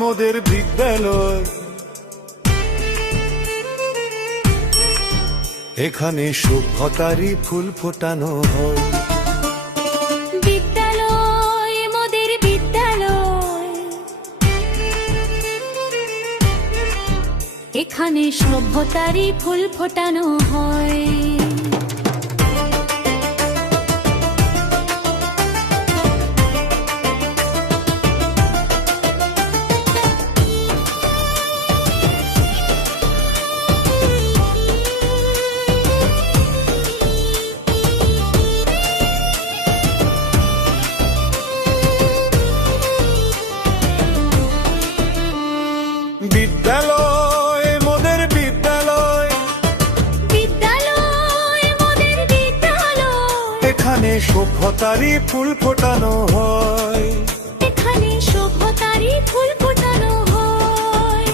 মোদের বিদ্যালয়। এখানে সভ্যতারই ফুল ফোটানো হয়। বিদ্যালয় মোদের বিদ্যালয়, এখানে সভ্যতারই ফুল ফোটানো হয়। বিদ্যালয় মোদের বিদ্যালয়, বিদ্যালয় মোদের বিদ্যালয়, এখানে সভ্যতারই ফুল ফোটানো হয়। এখানে সভ্যতারই ফুল ফোটানো হয়।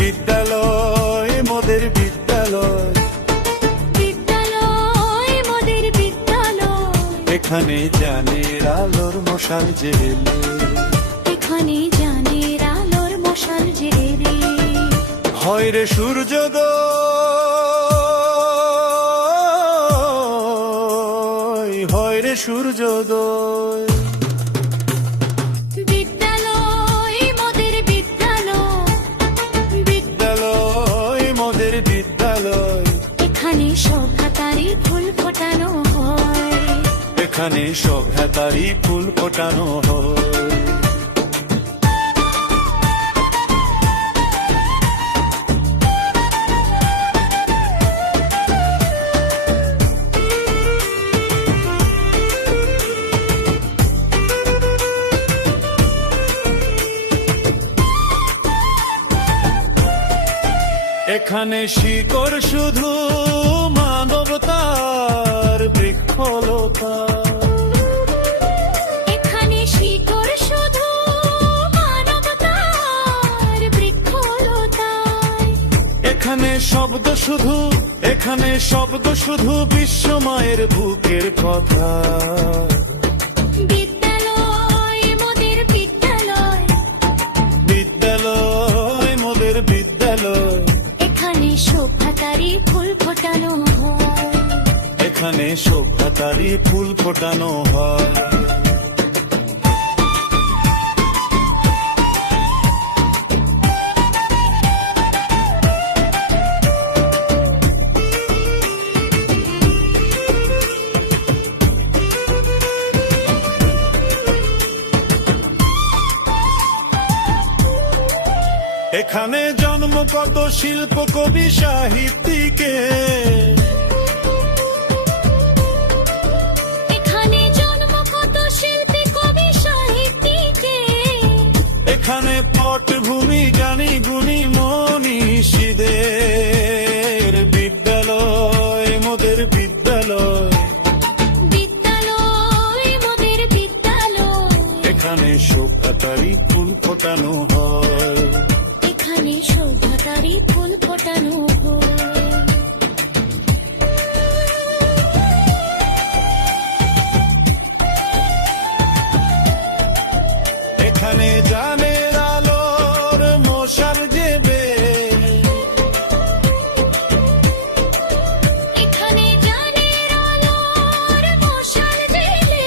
বিদ্যালয় মোদের বিদ্যালয়, বিদ্যালয় মোদের বিদ্যালয়, এখানে জানের আলোর মশাল জেলে। এখানে জানের আলোর মশাল জেলে হয় রে সূর্যোদয়, হয় রে সূর্যোদয়। বিদ্যালয় মোদের বিদ্যালয়, বিদ্যালয় মোদের বিদ্যালয়, এখানে সভ্যতারই ফুল ফোটানো হয়। এখানে সভ্যতারই ফুল ফোটানো হয়। এখানে শিকড় শুধু মানবতার বৃক্ষলতা। এখানে শিকড় শুধু মানবতার বৃক্ষলতায়। এখানে শব্দ শুধু, এখানে শব্দ শুধু বিশ্বমায়ের বুকের কথা। বিদ্যালয় মোদের বিদ্যালয়, বিদ্যালয় মোদের বিদ্যালয়, এখানে সভ্যতারই ফুল ফোটানো হয়। এখানে সভ্যতারই ফুল ফোটানো হয়। এখানে জন্ম কত শিল্প কবি সাহিত্যিকে। এখানে জন্ম কত শিল্পী কবি সাহিত্যিকে। এখানে পটভূমি জ্ঞানী গুণী মনীষীদের। বিদ্যালয় মোদের বিদ্যালয়, বিদ্যালয় মোদের বিদ্যালয়, এখানে সভ্যতারই ফুল ফোটানো হয়। এখানে সভ্যতারই ফুল ফোটানো হয়। এখানে জানের আলোর মশাল জেবে। এখানে জানের আলোর মশাল জেলে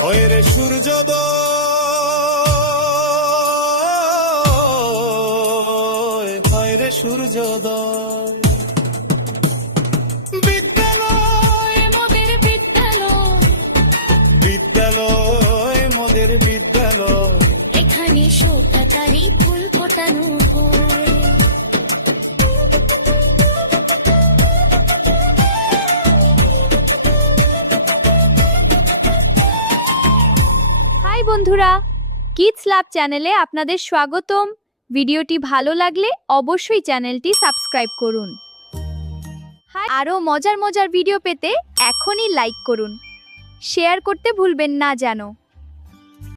হয় রে সূর্যোদয়, হয় রে সূর্যোদয়। বিদ্যালয় মোদের বিদ্যালয়, বিদ্যালয় মোদের বিদ্যালয়, এখানে সভ্যতারই ফুল ফোটানো হয়। হাই বন্ধুরা, কিডস ল্যাব চ্যানেলে আপনাদের স্বাগতম। ভিডিওটি ভালো লাগলে অবশ্যই চ্যানেলটি সাবস্ক্রাইব করুন। আরও মজার মজার ভিডিও পেতে এখনই লাইক করুন, শেয়ার করতে ভুলবেন না যেন।